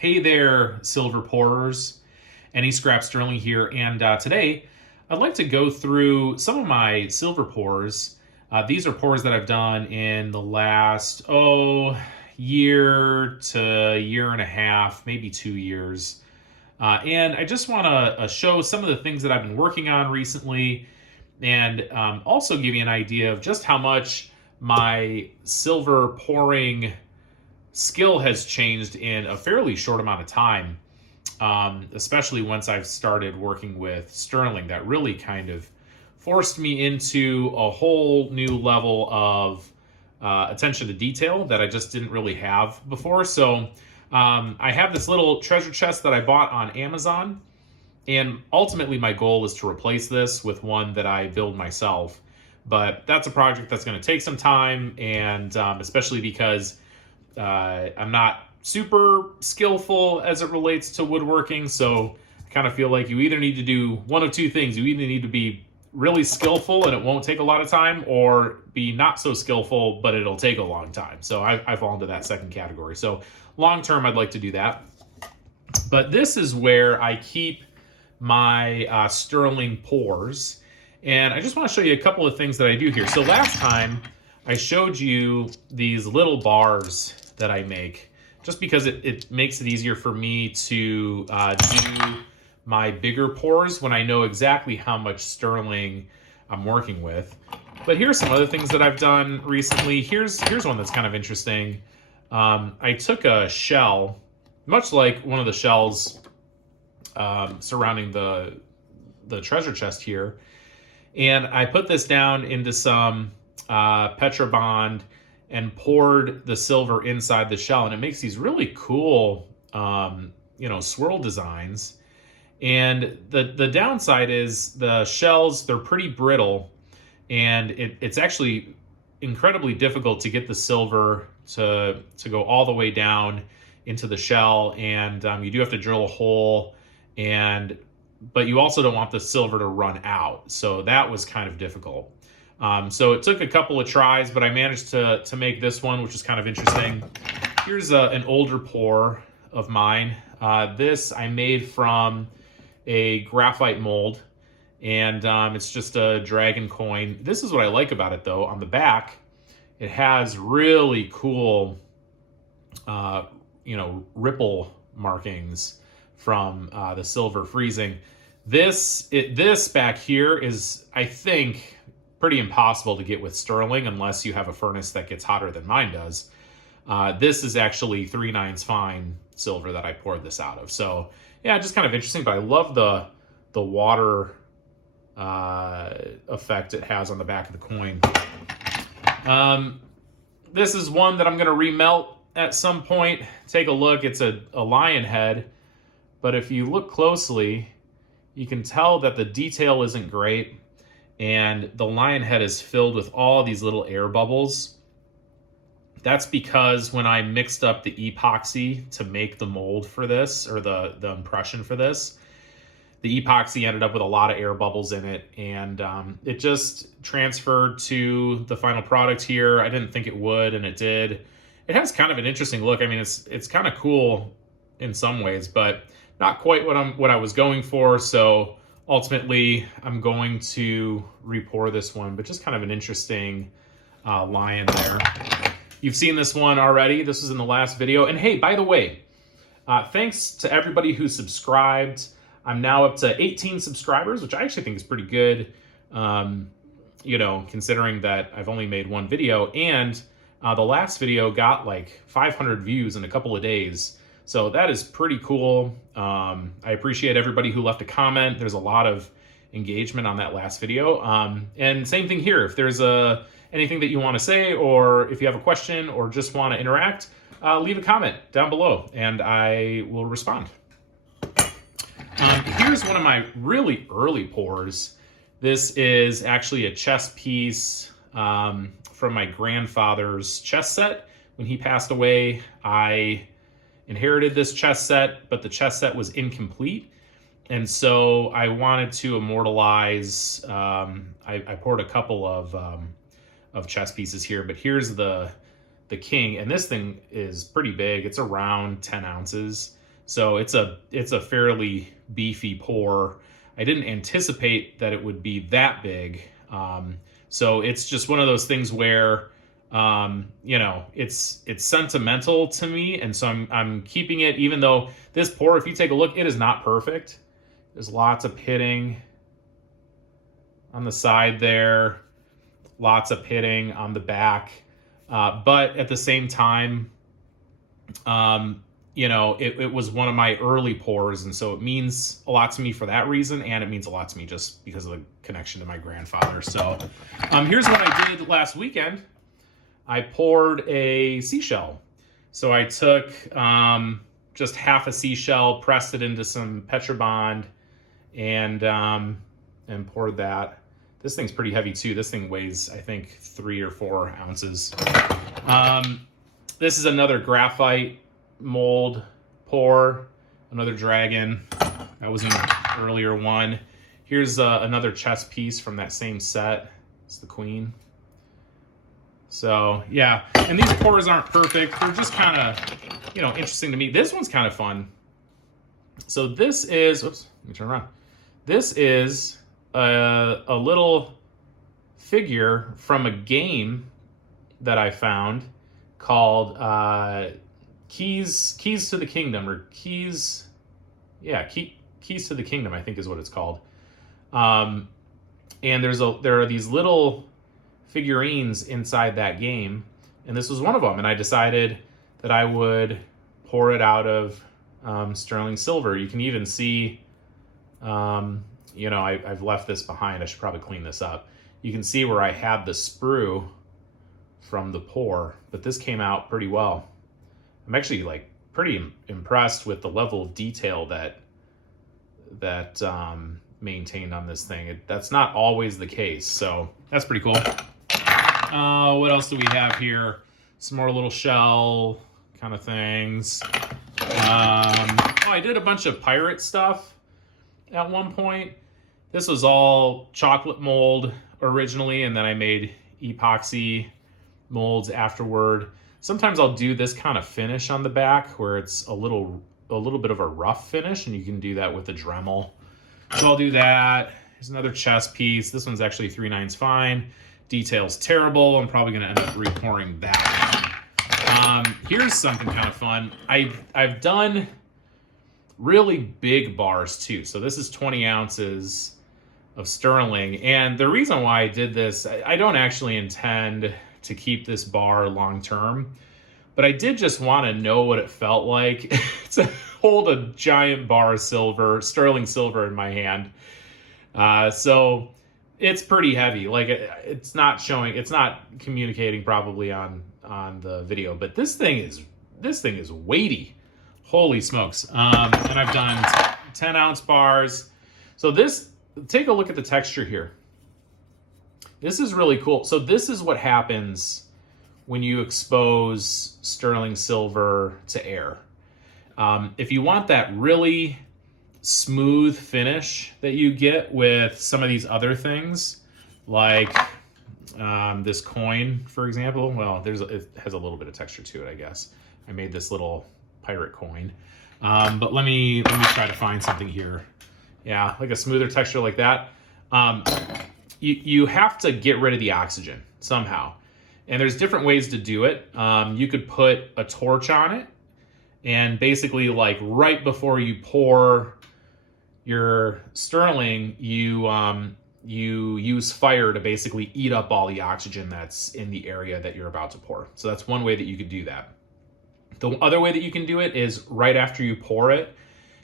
Hey there, silver pourers. Any Scrap Sterling here, and today I'd like to go through some of my silver pours. These are pours that I've done in the last, year to year and a half, maybe 2 years. And I just want to show some of the things that I've been working on recently and also give you an idea of just how much my silver pouring skill has changed in a fairly short amount of time, especially once I've started working with Sterling. That really kind of forced me into a whole new level of attention to detail that I just didn't really have before. So I have this little treasure chest that I bought on Amazon, and ultimately my goal is to replace this with one that I build myself. But that's a project that's going to take some time, and especially because I'm not super skillful as it relates to woodworking, so I kind of feel like you either need to do one of two things. You either need to be really skillful and it won't take a lot of time, or be not so skillful but it'll take a long time. So I fall into that second category. So long term, I'd like to do that. But this is where I keep my Sterling pours. And I just want to show you a couple of things that I do here. So last time I showed you these little bars that I make just because it makes it easier for me to do my bigger pours when I know exactly how much Sterling I'm working with. But here's some other things that I've done recently. Here's one that's kind of interesting. I took a shell, much like one of the shells surrounding the treasure chest here, and I put this down into some Petrobond and poured the silver inside the shell, and it makes these really cool swirl designs. And the downside is the shells, they're pretty brittle, and it's actually incredibly difficult to get the silver to go all the way down into the shell, and you do have to drill a hole, but you also don't want the silver to run out. So that was kind of difficult. So it took a couple of tries, but I managed to make this one, which is kind of interesting. Here's an older pour of mine. This I made from a graphite mold, and it's just a dragon coin. This is what I like about it, though. On the back, it has really cool, ripple markings from the silver freezing. This back here is, I think, pretty impossible to get with Sterling unless you have a furnace that gets hotter than mine does. This is actually 3/9 fine silver that I poured this out of. So yeah, just kind of interesting, but I love the water effect it has on the back of the coin. This is one that I'm going to remelt at some point. Take a look. It's a lion head, but if you look closely, you can tell that the detail isn't great, and the lion head is filled with all these little air bubbles. That's because when I mixed up the epoxy to make the mold for this, or the impression for this, the epoxy ended up with a lot of air bubbles in it, and it just transferred to the final product here. I didn't think it would, and it did. It has kind of an interesting look. I mean, it's kind of cool in some ways, but not quite what I was going for. So ultimately, I'm going to repour this one, but just kind of an interesting lion there. You've seen this one already. This was in the last video. And hey, by the way, thanks to everybody who subscribed. I'm now up to 18 subscribers, which I actually think is pretty good, considering that I've only made one video. And the last video got like 500 views in a couple of days. So that is pretty cool. I appreciate everybody who left a comment. There's a lot of engagement on that last video. And same thing here. If there's anything that you want to say, or if you have a question or just want to interact, leave a comment down below and I will respond. Here's one of my really early pours. This is actually a chess piece from my grandfather's chess set. When he passed away, I inherited this chess set, but the chess set was incomplete. And so I wanted to immortalize, I poured a couple of chess pieces here, but here's the king, and this thing is pretty big. It's around 10 ounces. So it's a fairly beefy pour. I didn't anticipate that it would be that big. So it's just one of those things where, it's sentimental to me, and so I'm keeping it. Even though this pour, if you take a look, it is not perfect. There's lots of pitting on the side there, lots of pitting on the back, but at the same time, it was one of my early pours, and so it means a lot to me for that reason, and it means a lot to me just because of the connection to my grandfather. So here's what I did last weekend. I poured a seashell. So I took just half a seashell, pressed it into some Petrobond, and poured that. This thing's pretty heavy too. This thing weighs, I think, 3 or 4 ounces. This is another graphite mold pour, another dragon. That was an earlier one. Here's another chess piece from that same set. It's the queen. So yeah, and these pours aren't perfect. They're just kind of, interesting to me. This one's kind of fun. So this is, oops, let me turn around. This is a little figure from a game that I found called Keys to the Kingdom, or Keys to the Kingdom, I think is what it's called. And there are these little figurines inside that game, and this was one of them. And I decided that I would pour it out of sterling silver. You can even see, I've left this behind. I should probably clean this up. You can see where I had the sprue from the pour, but this came out pretty well. I'm actually pretty impressed with the level of detail that maintained on this thing. That's not always the case, so that's pretty cool. What else do we have here? Some more little shell kind of things. I did a bunch of pirate stuff at one point. This was all chocolate mold originally, and then I made epoxy molds afterward. Sometimes I'll do this kind of finish on the back where it's a little bit of a rough finish, and you can do that with a Dremel. So I'll do that. Here's another chess piece. This one's actually 3/9 fine. Detail's terrible. I'm probably going to end up repouring that one. Here's something kind of fun. I've done really big bars too. So this is 20 ounces of sterling. And the reason why I did this, I don't actually intend to keep this bar long term, but I did just want to know what it felt like to hold a giant bar of sterling silver in my hand. So it's pretty heavy. It's not communicating probably on the video, but this thing is weighty. Holy smokes. And I've done 10 ounce bars. So take a look at the texture here. This is really cool. So this is what happens when you expose sterling silver to air. If you want that really smooth finish that you get with some of these other things, like this coin, for example. Well, it has a little bit of texture to it, I guess. I made this little pirate coin. But let me try to find something here. Yeah, like a smoother texture like that. You have to get rid of the oxygen somehow. And there's different ways to do it. You could put a torch on it, and basically right before you pour your sterling, you use fire to basically eat up all the oxygen that's in the area that you're about to pour. So that's one way that you could do that. The other way that you can do it is right after you pour it,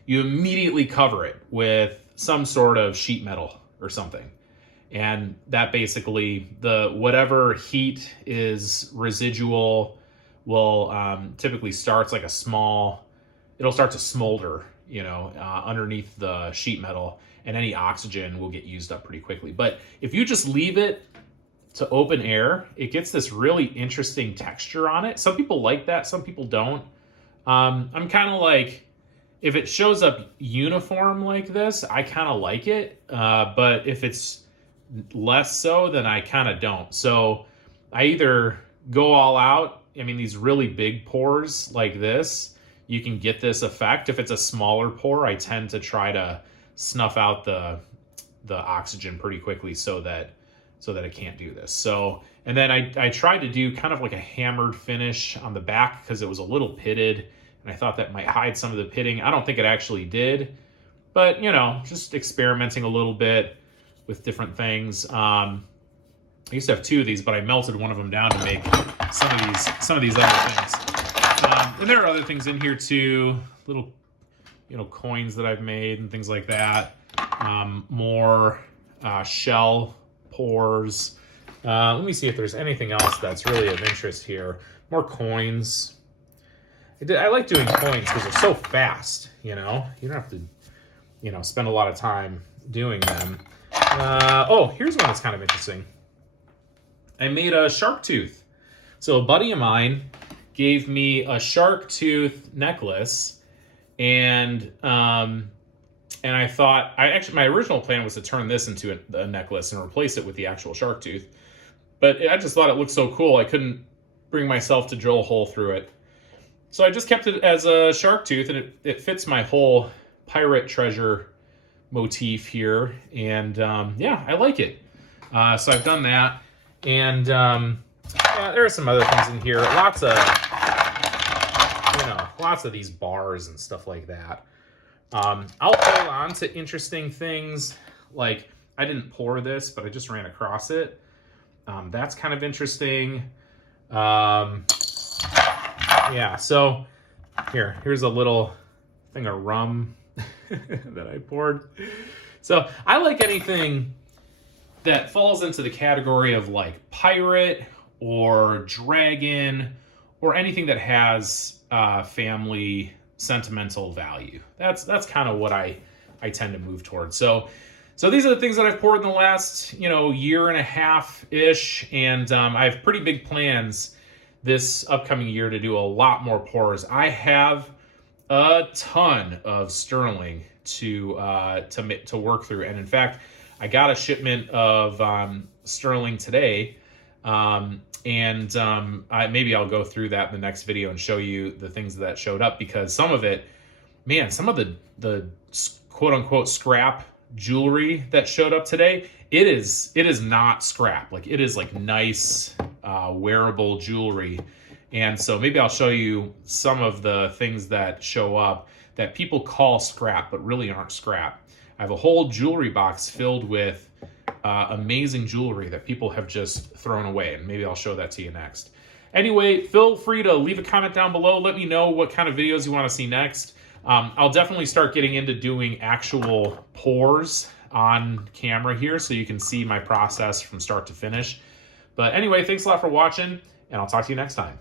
you immediately cover it with some sort of sheet metal or something. And that basically, whatever heat is residual will typically starts it'll start to smolder, underneath the sheet metal, and any oxygen will get used up pretty quickly. But if you just leave it to open air, it gets this really interesting texture on it. Some people like that, some people don't. I'm kind of like, if it shows up uniform like this, I kind of like it. But if it's less so, then I kind of don't. So I either go all out. I mean, these really big pours like this, you can get this effect. If it's a smaller pore, I tend to try to snuff out the oxygen pretty quickly so that it can't do this. So, and then I tried to do kind of like a hammered finish on the back because it was a little pitted, and I thought that might hide some of the pitting. I don't think it actually did, but you know, just experimenting a little bit with different things. I used to have 2 of these, but I melted one of them down to make some of these other things. And there are other things in here too, little, you know, coins that I've made and things like that. More shell pores. Let me see if there's anything else that's really of interest here. More coins. I like doing coins because they're so fast, you know? You don't have to, you know, spend a lot of time doing them. Oh, here's one that's kind of interesting. I made a shark tooth. So a buddy of mine gave me a shark tooth necklace, and I thought, my original plan was to turn this into a necklace and replace it with the actual shark tooth. But I just thought it looked so cool, I couldn't bring myself to drill a hole through it. So I just kept it as a shark tooth, and it fits my whole pirate treasure motif here. And yeah, I like it. So I've done that. And yeah, there are some other things in here. Lots of these bars and stuff like that. I'll hold on to interesting things. Like, I didn't pour this, but I just ran across it. That's kind of interesting. Yeah, so here's a little thing of rum that I poured. So I like anything that falls into the category of like pirate or dragon or anything that has family sentimental value. That's kind of what I tend to move towards. So these are the things that I've poured in the last, you know, year and a half ish, and I have pretty big plans this upcoming year to do a lot more pours. I have a ton of sterling to work through, and in fact, I got a shipment of sterling today, maybe I'll go through that in the next video and show you the things that showed up, because some of it, man, some of the quote unquote scrap jewelry that showed up today, it is not scrap. Like, it is like nice wearable jewelry. And so maybe I'll show you some of the things that show up that people call scrap but really aren't scrap. I have a whole jewelry box filled with amazing jewelry that people have just thrown away, and maybe I'll show that to you next. Anyway, feel free to leave a comment down below. Let me know what kind of videos you want to see next. I'll definitely start getting into doing actual pours on camera here so you can see my process from start to finish. But anyway, thanks a lot for watching, and I'll talk to you next time.